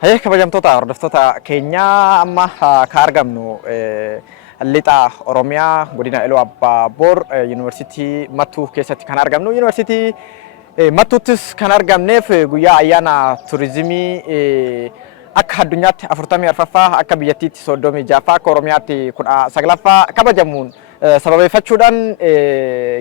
Hayya kabajamtoota hordoftoota keenyaa amma ka argamnu lixa Oromiyaa godina Iluu Abbaa Boor Yuunivarsiitii Mattuu keessatti kan argamnu. Yuunivarsiitii Mattuuttis kan argamneef guyyaa ayyaana turizimii akka addunyaatti 44ffaa akka biyyattiitti 36ffaa akka Oromiyaatti 19ffaa kabajamuun sababeeffachuudhaan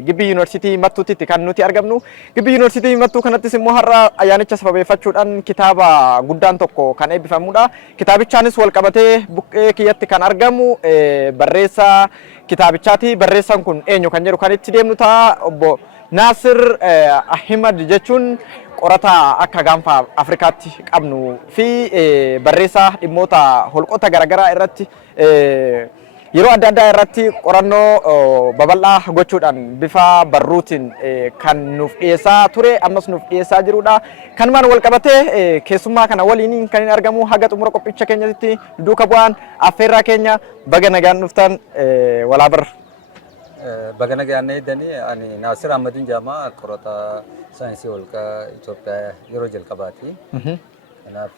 gibbii yuunivarsiitii Mattuutti kan nuti argamnu. Gibbii yuunivarsiitii Mattuu kanattis immoo har'a ayyaanicha sababeeffachuudhaan kitaaba guddaan tokko kan eebbifamudha. Kitaabichaanis wal qabatee buqqee kiyyatti kan argamu barreessaa kitaabichaati. Barreessaan kun eenyu kan jedhu kan itti deemnu ta'a. Obbo Naasir Ahimad jechuun qorataa akka gaanfa Afrikaatti qabnu fi barreessaa dhimmoota holqoota garaagaraa irratti yeroo adda addaa irratti qorannoo babal'aa gochuudhaan bifa barruutiin kan nuuf dhiyeessaa ture ammas nuuf dhiyeessaa jirudha. Kanumaan wal qabatee keessummaa kana waliin kan argamu haga xumura qophicha keenyatti duuka bu'aan affeerraa keenya baga nagaan dhuftan walaa barra. Baga nagaan eedanii ani Naasir Ahmadin jedhama qorataa saayinsii holqaa Itoophiyaa yeroo jalqabaati. Kanaaf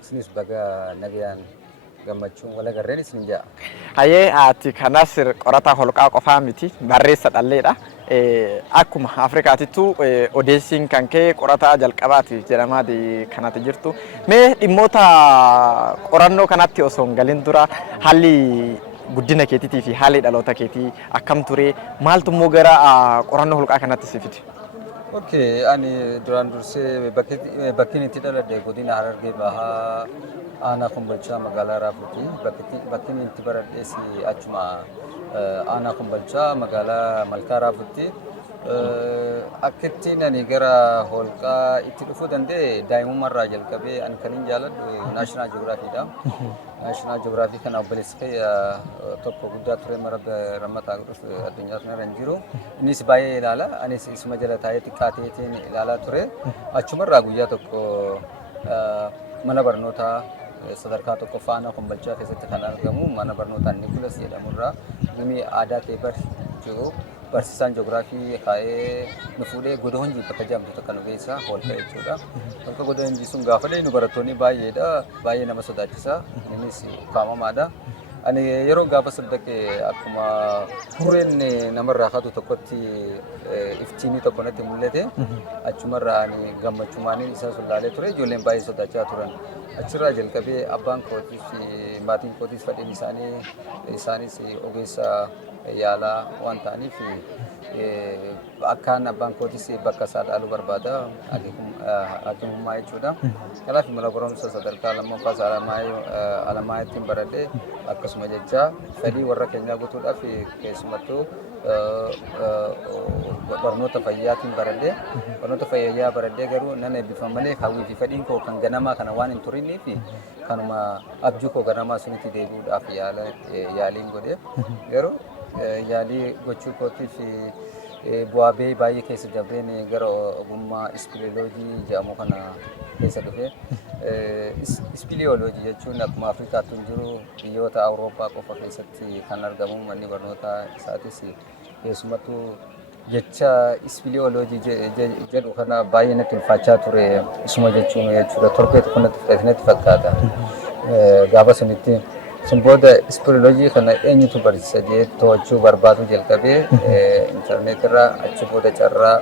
isinis baga nagaan gammachuun wal agarreen isin jaa. Hayyee ati kanas qorataa holqaa qofaa miti barreessa dhalleedha. Akkuma Afrikaatittu odeessiin kan kee qorataa jalqabaati jedhamaati kanatti jirtu. Mee dhimmoota qorannoo kanatti osoo hin galin dura haalli guddina keetiitii fi haalli dhaloota keetii akkam ture maaltu immoo gara qorannoo holqaa kanatti si fide? Okay, ani duraan dursee bakkiin itti dhaladhe godina Harargee Bahaa aanaa Kombolchaa magaalaa Raafuuti. Bakkiin itti baradhees achuma aanaa Kombolchaa magaalaa Malkaa Raafuuti. Akka ittiin ani gara holqaa itti dhufuu danda'e daa'imummaarraa jalqabee ani kan hin jaaladhu Naashinaal Ji'ogiraafiidha. Naashinaal Ji'ogiraafii kana obboleessi kiyya tokko guddaa ture rammataa addunyaa kanarra hin jiru. Innis baay'ee ilaala. Anis isuma jala taa'ee xiqqaateetiin ilaalaa ture. Achumarraa guyyaa tokko mana barnootaa sadarkaa tokkoffaa aanaa Kombolchaa keessatti kan argamu mana barnootaa Nikulas jedhamurraa dhimmi aadaa ta'e barsiisu barsiisaan ji'ogiraafii kaa'ee nu fuudhee goda honjii bakka jedhamtu takka nu geessa holqa jechuudha. Holqa goda honjii sun gaafa nu barattoonni baay'eedha. Baay'ee nama sodaachisa. Innis kaamamaadha. Ani yeroo gaafa saddaqee akkuma hurreen namarraa kaatu tokkotti iftiinii tokko natti mul'ate. Achumarraa ani gammachumaan isa sulaalee ture. Ijoolleen baay'ee sodaachaa turan. Achirraa jalqabee abbaan kootiif maatiin kootiif fedhiin isaanis ogeessa yaalaa waan ta'aniif akkaan abbaan kootis bakka isaa dhaaluu barbaada hakimummaa jechuudha. Kanaaf mana barumsa sadarkaa lammaffaa Alamaayaattiin baradhee akkasuma jecha fedhii warra keenyaa guutuudhaaf keessumattuu barnoota fayyaatiin baradhee barnoota fayyaa baradhee garuu nan eebbifame malee hawwii fi fedhiin koo kan ganamaa kana waan hin turinnii fi kanuma abjuu koo ganamaa sunitti deebi'uudhaaf yaaliin godhee garuu yaalii gochuu kootiif bu'aa baay'ee keessa dabreen gara ogummaa ispileoloojii jedhamu kana keessa dhufe. Ispileoloojii jechuun akkuma Afrikaatti hin jiru biyyoota Awurooppaa qofa keessatti kan argamu manni barnootaa isaatis keessumattuu jecha ispileoloojii jedhu kana baay'ee natti ulfaachaa ture isuma jechuudha. Torbee tokko natti fakkaata. Gaafa sunitti sun booda ispileoloojii kana eenyutu barsiisa jedhee to'achuu barbaadu jalqabee intarneetirraa achi booda carraa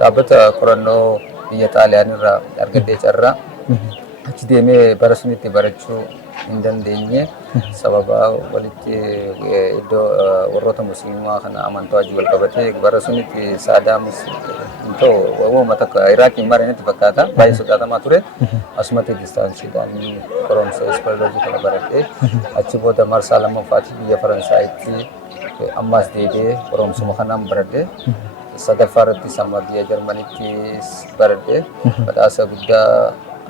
dhaabbata qorannoo biyya Xaaliyaanirraa argadhee carraa achi deemee bara sunitti barachuu hin dandeenye sababa walitti iddoo warroota musliimaa kana amantaa wajjin wal qabatee bara sunitti Saadaamus uummata akka Iraaqiin maranitti fakkaata baay'ee sodaatamaa ture. Asumatti distaansiidhaan qoromsa ispileoloojii kana baradhee achi booda marsaa lammaffaatti biyya Faransaayitti ammas deebi'ee qoromsuma kanaan baradhee sadaffaa irratti amma biyya Jarmanitti baradhee badhaasa guddaa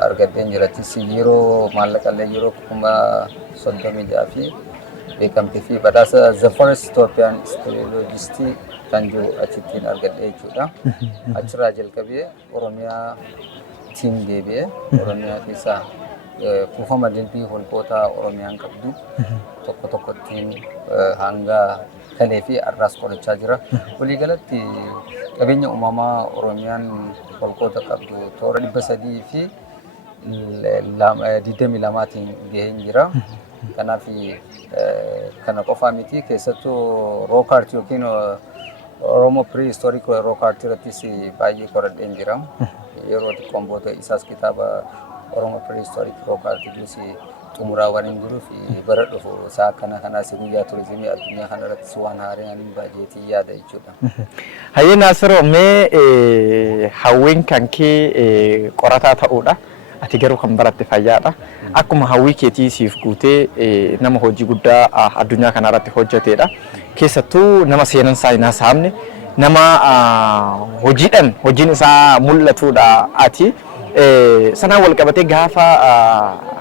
argadheen jirattis yeroo maallaqallee yeroo 36 fi beekamtii fi badhaasa The First Ethiopian Speleologist kan jiru achittiin argadhee jechuudha. Achirraa jalqabee Oromiyaatiin deebi'ee Oromiyaa keessaa kuufama dilbii holqoota Oromiyaan qabdu tokko tokkottiin hanga kalee fi arraas qorachaa jira. Waliigalatti qabeenya uumamaa Oromiyaan holqoota qabdu toora 300 fi didemi lamaatiin gahee jira. Kanaaf kana qofaa miti keessattuu rock art yookiin Oromo prehistoric rock art irrattis baay'ee qoradheen jira. Yeroo xiqqoon booda isaas kitaaba Oromo prehistoric rock art jedhus xumuraa waan hin jiruuf bara dhufu isaa kanaas guyyaa turizimii addunyaa kanarrattis waan haaraan baay'eetii yaada jechuudha. Hayyee Naasiroo mee hawwiin kan kee qorataa ta'uudha. Ati garuu kan baratte fayyaadha. Akkuma hawwii keetii siif guutee nama hojii guddaa addunyaa kanarratti hojjetedha. Keessattuu nama seenan isaa hin hasaamne, nama hojiin isaa mul'atudha ati. Sanaan wal qabatee gaafa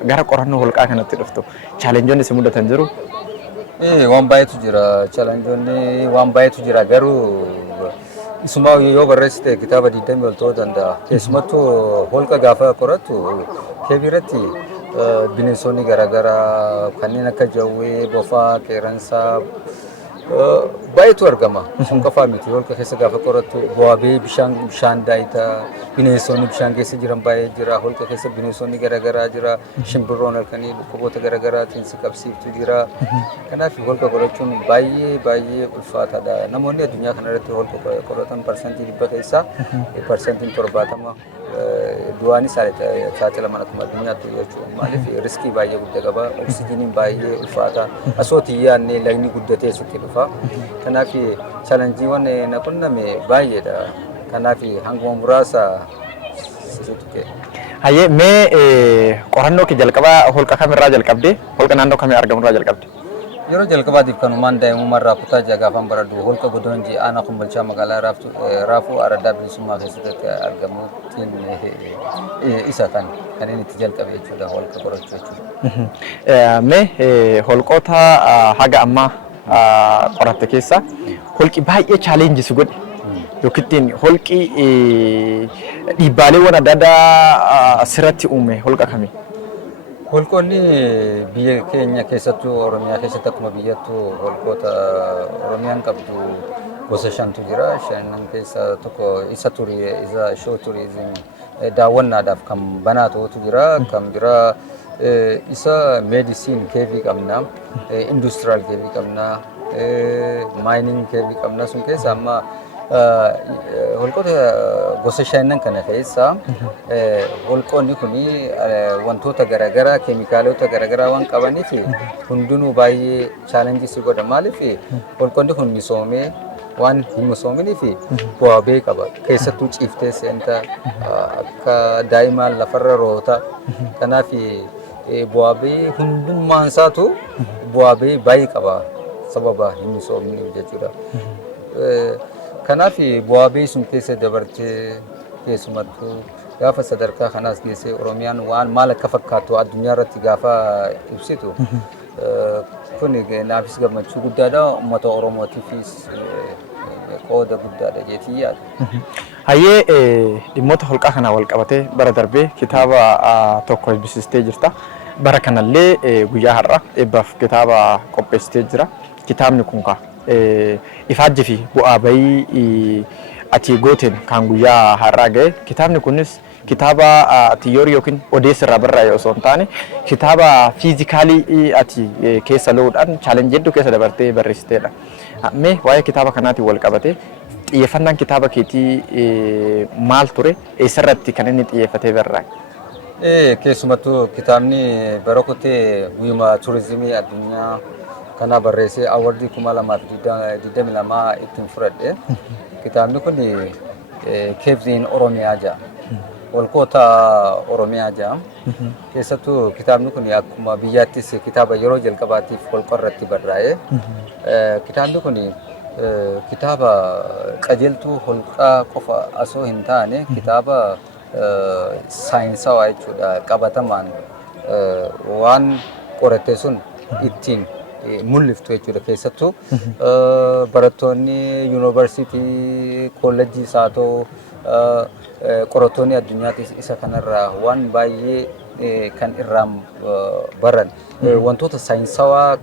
gara qorannoo holqaa kanatti dhuftu chaalenjoonni si mudatan jiru? Waan baay'eetu jira. Chaalenjoonni waan baay'eetu jira garuu isuma yoo barreessite kitaaba 20 ol ta'uu danda'a. Keessumattuu holqa gaafa qorattu kee biratti bineensonni garaagaraa kanneen akka jawwee, bofaa, qeeransaa baay'eetu argama. Sun qofaa miti. Holqa keessa gaafa qorattu bu'aa bishaan daayitaa bineensonni bishaan keessa jiran baay'ee jira. Holqa keessa bineensonni garaagaraa jira. Shimbirroon halkanii dhukkuboota garaagaraatiin si qabsiiftu jira. Kanaaf holqa qorachuun baay'ee ulfaataadha. Namoonni addunyaa kanarratti holqa qoratan parsantii 100 keessaa parsantiin 70 du'aanis saaxilaman akkuma addunyaatti jechuudha. Maaliif riskii baay'ee guddaa qaba. Oksijiiniin baay'ee ulfaata. Asootii yaadnee lagni guddatee sitti dhufa. Kanaaf chaalenjiiwwan na qunname baay'eedha. Kanaaf hanguma muraasa situ kee. Hayyee mee qorannoo kee jalqabaa holqa kamirraa jalqabde? Holqa naannoo kamii argamurraa jalqabde? Yeroo jalqabaatiif kanumaan daa'imummaarraa kutaa gaafan baradhu holqa Godoonjii aanaa Kumbalchaa magaalaa Raafuu Araddaa Bilisummaa keessatti argamuutiin isa kan inni itti jalqabe jechuudha holqa qorachuu jechuudha. Mee holqoota haga ammaa qoratte keessa holqi baay'ee chaalenjii si godhe yookiin holqi dhiibbaaleewwan adda addaa sirratti uume holqa kamii? Holqoonni biyya keenya keessattuu Oromiyaa keessatti akkuma biyyattuu holqoota Oromiyaan qabdu gosa 5tu jira. 5 keessaa tokko isa show tourism daawwannaadhaaf kan banaa ta'utu jira. Kan biraa isa medicine keevii qabna, industrial keevii qabna, mining keevii qabna. Sun keessa amma holqoota gosa 5 kana keessa holqoonni kun wantoota garaagaraa keemikaalota garaagaraa waan qabaniif hundinuu baay'ee chaalenjii si godha. Maaliif holqoonni kun misoomee waan hin misoominiif bu'aa ba'ii qaba. Keessattuu ciiftee seenta akka daa'imaan lafarra roota. Kanaaf bu'aa ba'ii hundummaan isaatu bu'aa ba'ii baay'ee qaba sababa hin misoominiif jechuudha. Kanaaf bu'aa ba'ii sun keessa dabartee keessumattuu gaafa sadarkaa kanaas geessee Oromiyaan waan maal akka fakkaatu addunyaa irratti gaafa ibsitu kun naafis gammachuu guddaadha. Uummata Oromootiifis qooda guddaadha jeetii yaada. Hayyee dhimmoota holqaa kanaa wal qabatee bara darbee kitaaba tokko eebbisiistee jirta. Bara kanallee guyyaa har'a eebbaaf kitaaba qopheessitee jira. Kitaabni kun ifaajjii fi bu'aa ba'ii ati gooteen kan guyyaa har'aa ga'e. Kitaabni kunis kitaaba tiyoorii yookiin odeessa irraa barraa'e osoo hin taane kitaaba fiizikaalii ati keessa lo'uudhaan chaalenjii hedduu keessa dabartee barreessiteedha. Mee waa'ee kitaaba kanaatiin wal qabatee xiyyeeffannaan kitaaba keetii maal ture? Eessarratti kan inni xiyyeeffatee barraa'e? Keessumattuu kitaabni bara kutee guyyuma turizimii addunyaa kana barreessee awwardii 2022 ittiin fudhadhe. Kitaabni kun Caves in Oromiyaa jedha. Holqoota Oromiyaa jedha. Keessattuu kitaabni kun akkuma biyyaattis kitaaba yeroo jalqabaatiif holqa irratti barraa'e. Kitaabni kun kitaaba qajeeltuu holqaa qofa osoo hin taane kitaaba saayinsawaa jechuudha. Qabatamaan waan qoratte sun ittiin mul'iftu jechuudha. Keessattuu barattoonni yuunivarsiitii kolleejjii haa ta'u qorattoonni addunyaattis isa kanarraa waan baay'ee kan irraa baran wantoota saayinsawaa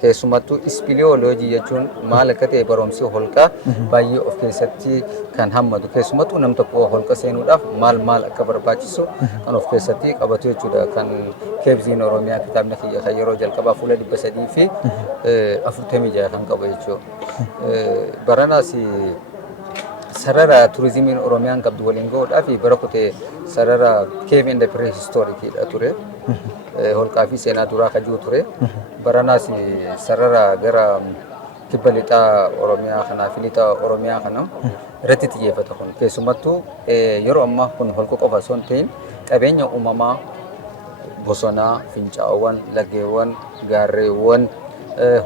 keessumattuu ispiliyooloojii jechuun maal akka ta'e barumsi holqaa baay'ee of keessatti kan hammatu keessumattuu nam tokko holqa seenuudhaaf maal akka barbaachisu kan of keessatti qabatu jechuudha kan keebziin oromiyaa kitaabni kan yeroo jalqabaa fuula 346 kan qabu jechuudha. Baranaas sarara turizimiin oromiyaan qabdu waliin ga'uudhaaf bara kutee sarara keevin the prehistoricdha ture. Holqaa fi seenaa duraa kan jiru ture. Baranaas sarara gara kibba lixaa oromiyaa kanaa fi lixa oromiyaa kana irratti xiyyeeffata kun keessumattuu yeroo ammaa kun holqa qofa osoo hin ta'in qabeenya uumamaa bosonaa, fincaa'aawwan, lageewwan, gaarreewwan,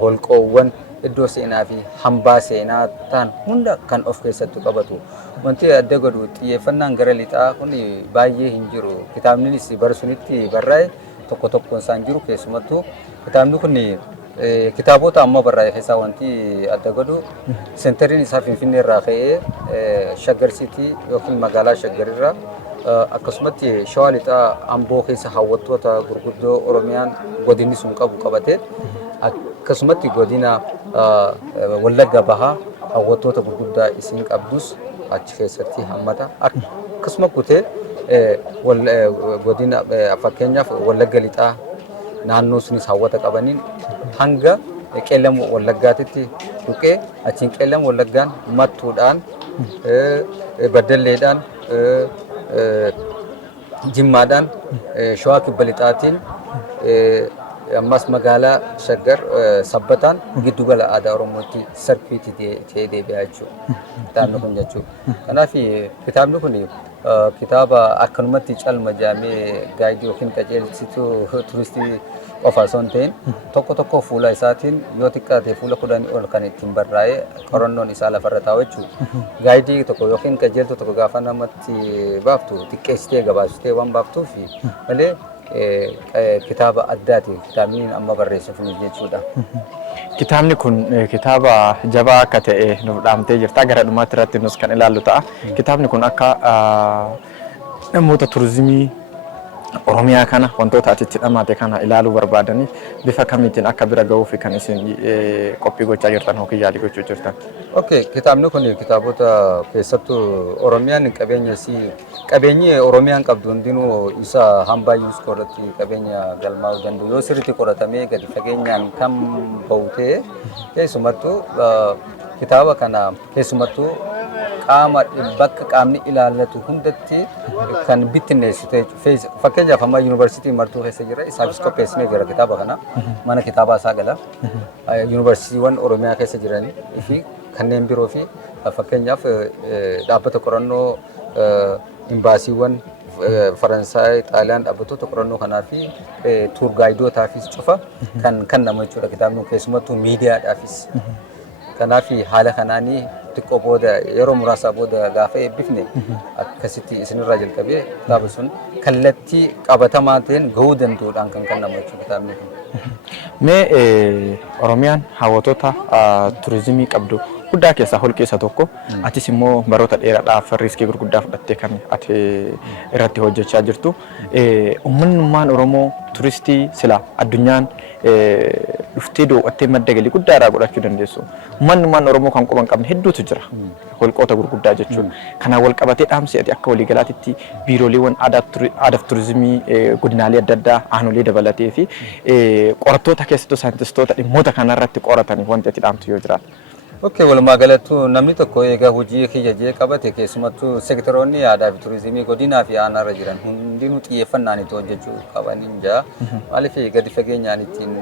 holqoowwan iddoo seenaa fi hambaa seenaa ta'an hunda kan of keessatti qabatu. Wanti adda godhu xiyyeeffannaan gara lixaa kun baay'ee hin jiru. Kitaabnis bara sunitti barraa'e tokko tokkoon isaan jiru keessumattuu kitaabni kun kitaabota amma barraa'e keessaa wanti adda godhu seentariin isaa Finfinnee irraa ka'ee Shaggar Sitii yookiin magaalaa Shaggarirraa akkasumatti Shawaa Lixaa Amboo keessa hawwattoota gurguddoo Oromiyaan godinni sun qabu qabatee akkasumatti godina Wallagga Bahaa hawwattoota gurguddaa isin qabdus achi keessatti hammata. Akkasuma kutee godina fakkeenyaaf Wallagga Lixaa naannoo sunis hawwata qabaniin hanga qeellam Wallaggaatitti dhuqee achiin qeellam Wallaggaan mattuudhaan baddalleedhaan jimmaadhaan shawaa kibba lixaatiin ammas magaalaa Shaggar sabbataan giddugala aadaa Oromootti sarpiitti ta'ee deebi'aa jechuudha. Kitaabni kun jechuudha. Kanaaf kitaabni kun kitaaba akkanumatti calma jaamee gaayidii yookiin qajeelchituu turistii qofa osoo hin ta'in tokko fuula isaatiin yoo xiqqaate fuula 10 ol kan ittiin barraa'ee qorannoon isaa lafarra taa'u jechuudha. Gaayidii tokko yookiin qajeeltuu tokko gaafa namatti baaftu xiqqeessitee gabaabsitee waan baaftuuf malee kitaaba addaati kitaabni amma barreessuuf jechuudha. Kitaabni kun kitaaba jabaa akka ta'e nuuf dhaamtee jirta. Gara dhumaatti irratti nus kan ilaallu ta'a. Kitaabni kun akka namoota turizimii Oromiyaa kana wantoota atitti dhamaate kana ilaaluu barbaadaniif bifa kamiitiin akka bira ga'uu fi kan isin qophii gochaa jirtan yookiin yaalii gochuu jirtan. Kitaabni kun kitaabota keessattuu Oromiyaan qabeenyi Oromiyaan qabdu hundinuu isa hambaa yuuskoo irratti qabeenya galmaa'uu danda'u yoo sirriitti qoratamee gadi fageenyaan kan bahu ta'e keessumattuu kitaaba kana keessumattuu bakka qaamni ilaallatu hundatti kan bittinneessitu fakkeenyaaf amma yuunivarsiitii martuu keessa jira isaafis qopheessinee jira kitaaba kana mana kitaabaa isaa gala yuunivarsiitiiwwan Oromiyaa keessa jiranii fi kanneen biroo fi fakkeenyaaf dhaabbata qorannoo imbaasiiwwan Faransaay, Xaaliyaan dhaabbattoota qorannoo kanaa fi tuur gaayidootaafis cufa kan nama jechuudha kitaabni keessumattuu miidiyaadhaafis. Kanaaf haala kanaanii xiqqoo booda yeroo muraasaa booda gaafa eebbifne akkasitti isinirraa jalqabee kitaaba sun kallattii qabatamaa ta'een gahuu danda'uudhaan kan kennamu jechuudha kitaabni kun. Mee Oromiyaan hawwattoota turizimii qabdu guddaa keessaa holqi isa tokko. Atis immoo baroota dheeraadhaaf riiskii gurguddaa fudhattee kan ati irratti hojjechaa jirtu. Uummanummaan Oromoo turistii sila addunyaan dhuftee daawwattee madda galii guddaa irraa godhachuu dandeessu. Uummanummaan Oromoo kan quban qabne hedduutu jira. Holqoota gurguddaa jechuun. Kanaan wal qabatee dhaamsi ati akka waliigalaatitti biirooleewwan aadaaf turizimii godinaalee adda addaa aanolee dabalatee fi qorattoota keessattuu saayintistoota dhimmoota kanarratti qoratanii wanti ati dhaamtu yoo jiraata. Walumaa galatti namni tokko egaa hojii kiyya qabate keessumattuu sektoroonni aadaa fi turizimii godinaa fi aanaarra jiran hundinuu xiyyeeffannaan itti hojjechuu qabaniin jira. Maaliif gadi fageenyaan ittiin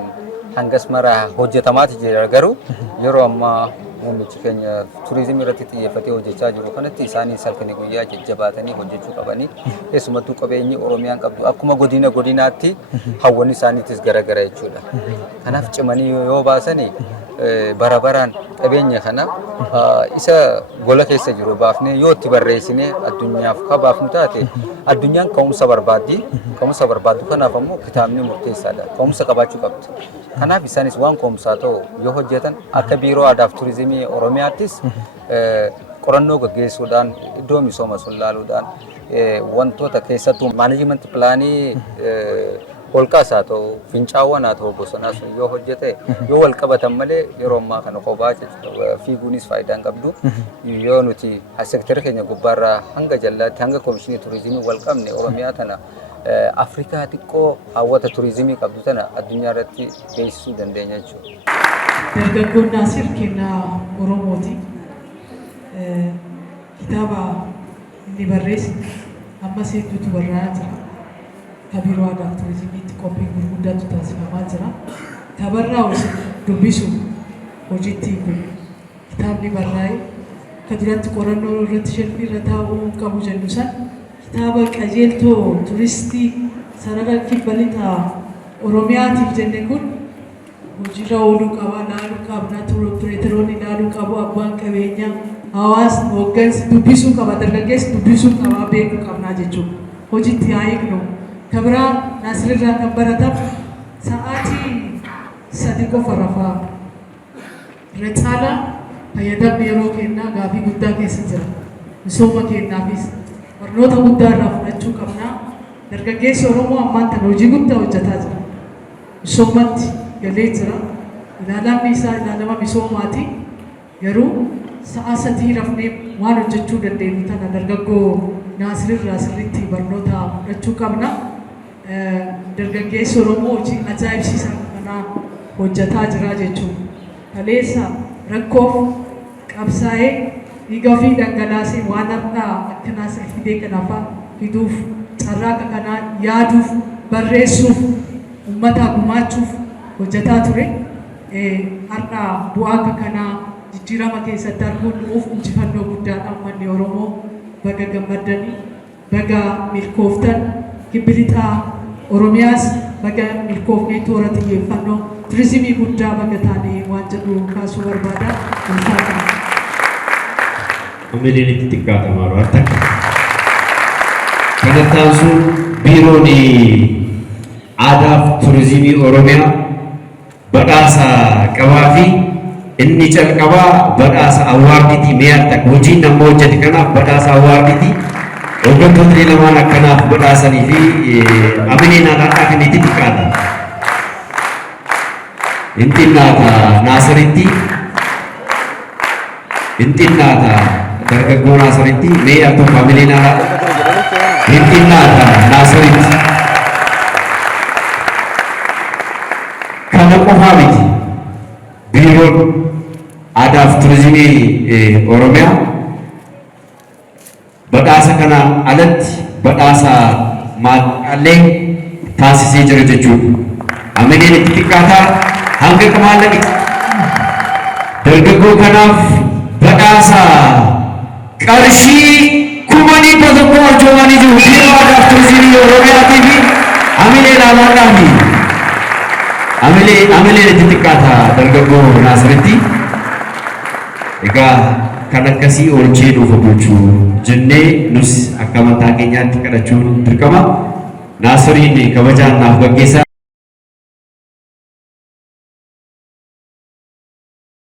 hangas maraa hojjetamaati jira garuu yeroo ammaa muummichi keenya turizimii irratti xiyyeeffatee hojjechaa jiru kanatti isaanii salkanii guyyaa jajjabaatanii hojjechuu qabanii keessumattuu qabeenyi Oromiyaan qabdu akkuma godinaatti hawwanni isaaniitis garagara jechuudha. Kanaaf cimanii yoo baasanii barabaraan qabeenya kana isa gola keessa jiru baafnee yoo itti barreessinee addunyaaf kabaafnu taate addunyaan ka'umsa barbaaddu kanaaf ammoo kitaabni murteessaadha. Ka'umsa qabaachuu qabdi. Kanaaf isaanis waan ka'umsaa ta'u yoo hojjetan akka biiroo aadaaf turizimii Oromiyaattis qorannoo gaggeessuudhaan iddoo misooma sun laaluudhaan wantoota keessattuu maanajimentii pilaanii holqaas haa ta'u fincaawwan haa ta'u bosonaa sun yoo hojjete yoo wal qabatan malee yeroo ammaa kana kophaa fiiguunis faayidaa hin qabdu yoo nuti sektara keenya gubbaarraa hanga jallaatti hanga komishinii turizimii wal qabne Oromiyaa tana Afrikaa xiqqoo hawwata turizimii qabdu tana addunyaa irratti beeksisuu dandeenya jechuudha. Dargaggoon Naasir kennaa Oromooti. Kitaaba inni barreesse ammas hedduutu barraa'aa jira. Biiroo Aadaa fi Turizimiitti qophii gurguddaatu taasifamaa jira. Tabarraa'us dubbisuuf hojiitti kun kitaabni barraa'e akka duratti qorannoo irratti shelfii irra taa'uu qabu jennu san kitaaba qajeeltoo turistii sarara kibba lixaa Oromiyaatiif jenne kun hojiirra ooluu qaba, laaluu qabna, tureetiroonni laaluu qabu, abbaan qabeenyaa, hawaasni, hooggansi dubbisuu qaba, dargaggeessi dubbisuu qaba, beekuu qabnaa jechuudha. Hojiitti haa eegnu. Kabiraan Naasirraa kan baratamu sa'aatii 3 qofa rafaa. Irra caalaa fayyadamni yeroo kennaa gaafii guddaa keessa jira. Misooma kennaafis barnoota guddaa irraa fudhachuu qabnaa. Dargaggeessi Oromoo ammaan tana hojii guddaa hojjetaa jira. Misoomatti galee jira. Ilaalamni isaa ilaalama misoomaati. Garuu sa'a 3 rafnee waan hojjechuu dandeenyu tana dargaggoo Naasirraa sirriitti barnoota fudhachuu qabna. Dargaggeessi Oromoo hojii ajaa'ibsiisaa kanaa hojjetaa jira jechuudha. Kaleessa rakkoof qabsaa'ee dhiiga ofii dhangalaasee waan har'aa akka Naasir fidee kanaaf fiduuf carraa kanaa yaaduuf barreessuuf uummata gumaachuuf hojjetaa ture. Har'aa bu'aa akka kanaa jijjiirama keessatti arguun nuuf injifannoo guddaadha. Uummanni Oromoo baga gammadanii baga milkooftan kibba lixaa Oromiyaas baga milkoofnee toora xiyyeeffannoo turizimii guddaa baga taanee waan jedhu kaasuu barbaada. Amileen itti xiqqaata maaloo harta. Kanattaan sun biiroon aadaa fi turizimii Oromiyaa badhaasa qabaa fi inni calqabaa badhaasa awwaardiiti mee harta hojiin nama hojjete kanaaf badhaasa awwaardiiti. Hooggantoonni lamaan akkanaaf badhaasanii fi Amileen alaadhaa kan itti xiqqaata. Intinnaata Naasiritti intinnaata dargaggoo Naasiritti mee hartuuf Amileen alaadhaa intinnaata Naasiritti. Kana qofaa miti biiroon aadaa fi turizimii Oromiyaa badhaasa kana alatti badhaasa maallaqaalee taasisee jira jechuudha. Amileen itti xiqqaataa hanga maallaqi dargaggoo kanaaf badhaasa qarshii 1,100 arjoomanii jiru. Biiroo Aadaa fi Turizimii Oromiyaatii fi Amileen alaadhaa fi Amileen itti xiqqaataa dargaggoo Naasiritti. Egaa kan akkasii oolchee dhufa bulchuu jennee nus akka mataa keenyaatti kadhachuun dirqama. Naasiriin kabajaan naaf gaggeessaa.